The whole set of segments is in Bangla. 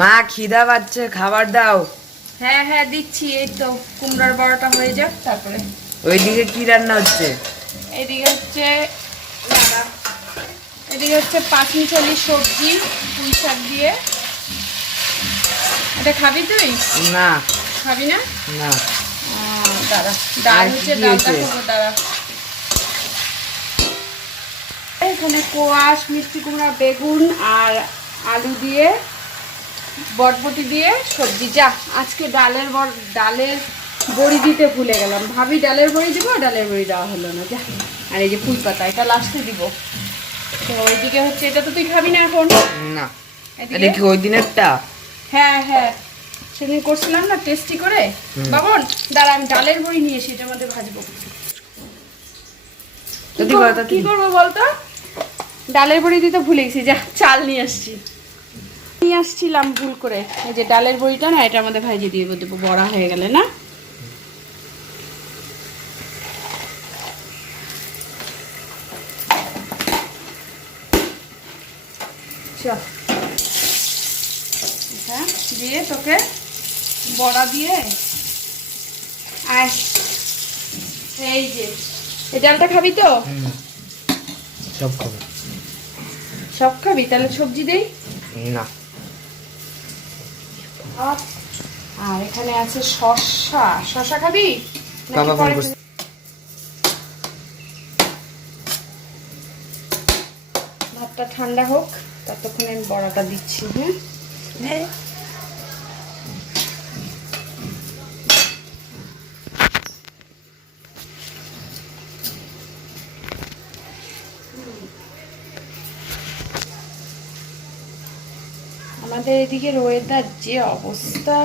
মা খিদা পাচ্ছে খাবার দাও। হ্যাঁ হ্যাঁ দিচ্ছি এই তো কুমড়ার বড়াটা হয়ে যাক তারপরে। ওইদিকে কি রান্না হচ্ছে? এদিকে হচ্ছে দাঁড়া। এদিকে হচ্ছে পাঁচমিশালি সবজি পুঁই শাক দিয়ে। এটা খাবি তুই? না। খাবি না? না। আহ, দাঁড়া। ডাল হচ্ছে কি ডাল দাঁড়া। এখানে কোয়াশ মিষ্টি কুমড়া বেগুন আর আলু দিয়ে বটবটি দিয়ে সবজি। যা আজকে ডালের বড় ডালের বড়ি দিতে ভুলে গেলাম। ভাবি ডালের বড়ি দিব ডালের বড়ি দেওয়া হলো না। যা আর এই যে ফুল পাতা এটা লাস্টে দিব। তো ওইদিকে হচ্ছে এটা তো তুই খাবি না এখন? না? এটা কি ওই দিনেরটা হ্যাঁ হ্যাঁ। সেদিন করছিলাম না টেস্টি করে। বাবন দাঁড়া আমি ডালের বড়ি নিয়ে এসে এটার মধ্যে ভাজবো। কি করব বলতো? ডালের বড়ি দিতে ভুলে গেছি। যা চাল নিয়ে আসছি। নিয়ে আসছিলাম ভুল করে। এই যে ডালের বড়িটা না এটা আমাদের ভাজিয়ে দিয়ে দেবো বড়া হয়ে গেলে না? চল। দিয়ে তোকে বড়া দিয়ে আয়। এই যে এই ডালটা খাবি তো? সব খাব। সব খাবি? তাহলে সবজি দেই? না। আর আর এখানে আছে শসা। শসা খাবি? ভাতটা ঠান্ডা হোক ততক্ষণে আমি বড়াটা দিচ্ছি হ্যাঁ। আমাদের এদিকের ওয়েদার যে অবস্থা।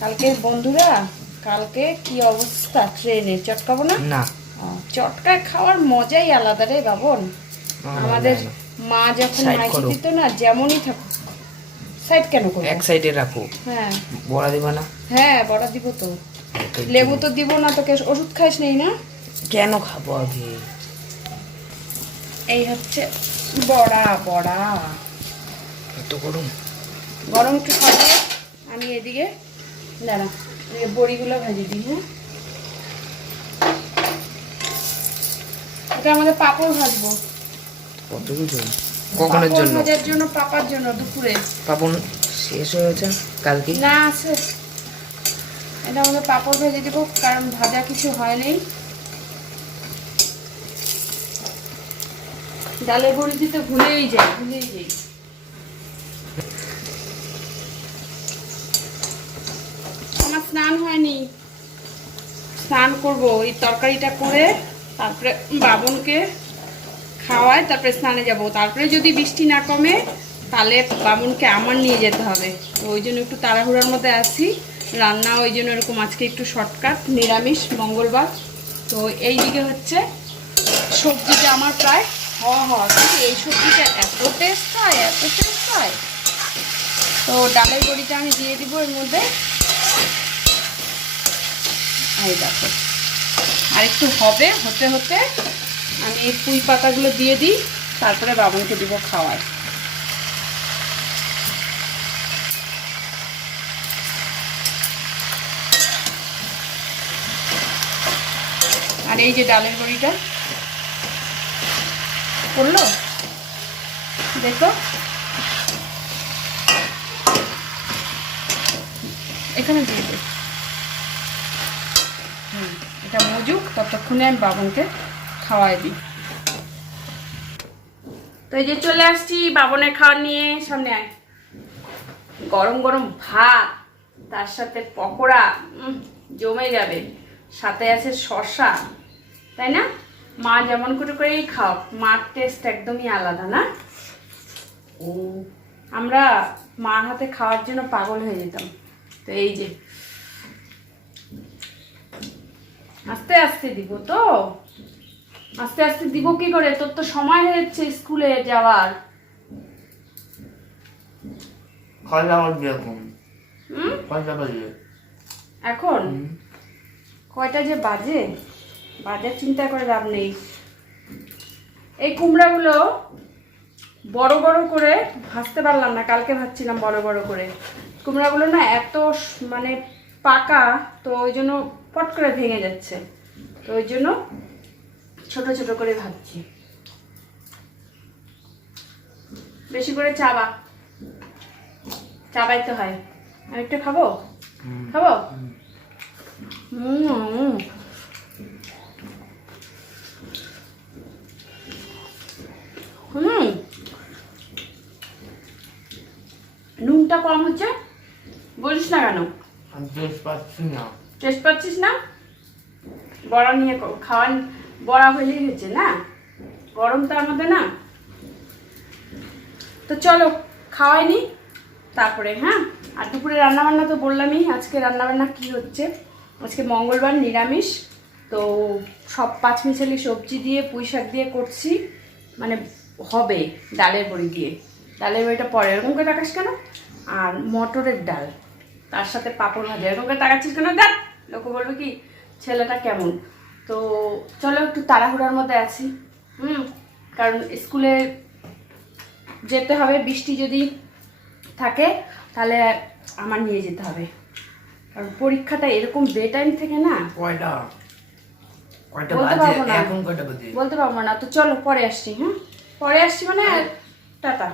কালকের বন্ধুরা কালকে কি অবস্থা ট্রেনে? চটকাবো না? না। চটকায় খাওয়ার মজাই আলাদা রে বাবন। আমাদের মা যখন মাইকে দিত না যেমনই থাকুক সাইড কেন করব? এক সাইডে রাখো। হ্যাঁ। বড়া দিবা না? হ্যাঁ বড়া দিব তো। লেবু তো দিব না তোকে ওষুধ খাইস নেই না? কেন খাব আগে? এই হচ্ছে বড়া বড়া। এত গরম। গরম একটু খাবে আমি এদিকে দাঁড়া বড়িগুলো ভাজি দিই হ্যাঁ? এটা আমাদের পাপড় ভাজবো। কত কখনের জন্য? ভাজার জন্য পাপার জন্য দুপুরে। পাপন শেষ হয়েছে কালকে? না আছে। এটা আমাদের পাপড় ভেজে দিব কারণ ভাজা কিছু হয়নি ডালে বড়ি দিতে ভুলেই যাই ভুলেই যাই। আমার স্নান হয়নি। স্নান করব, এই তরকারিটা করে তারপরে বাবনকে খাওয়ায়, তারপরে স্নানে যাব। তারপরে যদি বৃষ্টি না কমে, তাহলে বামুনকে আমার নিয়ে যেতে হবে। তো ওই জন্য একটু তাড়াহুড়ার মধ্যে আছি। রান্না ওই জন্য এরকম আজকে একটু শর্টকাট নিরামিষ, মঙ্গলবার। তো এই দিকে হচ্ছে সবজিটা আমার প্রায় হওয়া হওয়া। কিন্তু এই সবজিটা এত টেস্ট হয়, এত টেস্ট হয়। তো ডালের বড়িটা আমি দিয়ে দিব এর মধ্যে। এই দেখো। আর একটু হবে, হতে হতে আমি এই পুঁই পাতাগুলো দিয়ে দিই, তারপরে বাবনকে দিব খাওয়ায়। আর এই যে ডালের বড়িটা, করল? দেখো। এখানে দিয়ে দে। হুম, এটা মজুক ততক্ষণে আমি বাবনকে খাওয়াই দিই। তো এই যে চলে আসছি বাবনের খাওয়ার নিয়ে সামনে আয়। গরম গরম ভাত তার সাথে পকোড়া জমে যাবে। সাথে আছে শসা তাই না? মা যেমন করে করেই খাও মার টেস্ট একদমই আলাদা না? ও। আমরা মার হাতে খাওয়ার জন্য পাগল হয়ে যেতাম। তো এই যে। আস্তে আস্তে দিব তো। আস্তে আস্তে দিব কি করে? তোর তো সময় হয়ে যাচ্ছে স্কুলে যাওয়ার। বাজে এখন। কয়টা যে বাজে? বাজার চিন্তা করে লাভ নেই। এই কুমড়াগুলো বড় বড় করে ভাজতে পারলাম না কালকে ভাজছিলাম বড় বড় করে। কুমড়াগুলো না এত মানে পাকা তো ওই জন্য পট করে ভেঙে যাচ্ছে। তো ওই জন্য ছোট ছোট করে ভাবছি। বেশি করে চাবা চাবাইতে হয়। আর একটু খাব খাব? হুম। হুম। নুনটা কম হচ্ছে? বলিস না কেন? টেস্ট পাচ্ছি না। টেস্ট পাচ্ছিস না? বড়া নিয়ে খাওয়ান বড়া হলেই হচ্ছে না? গরম তার মধ্যে না? তো চলো খাওয়াইনি তারপরে হ্যাঁ? আর দুপুরে রান্নাবান্না তো বললামই আজকে রান্নাবান্না কি হচ্ছে? আজকে মঙ্গলবার নিরামিষ তো সব পাঁচমিশালি সবজি দিয়ে পুঁই শাক দিয়ে করছি মানে হবে ডালের বড়ি দিয়ে। ডালের বড়িটা পরে এরকম করে তাকাস কেন? আর মটরের ডাল। তার সাথে পাপড় ভাজা। এরকম করে তাকাচ্ছিস কেন? দেখ লোক বলবে কি ছেলেটা কেমন? তো চলো একটু তাড়াহুড়ার মধ্যে আছি। হুম কারণ স্কুলে যেতে হবে বৃষ্টি যদি থাকে তাহলে আমার নিয়ে যেতে হবে। কারণ পরীক্ষাটা এরকম বে টাইম থেকে না কয়টা? বলতে পারব না। বলতে পারব না। তো চলো পরে আসছি হ্যাঁ পরে আসছি মানে টাটা।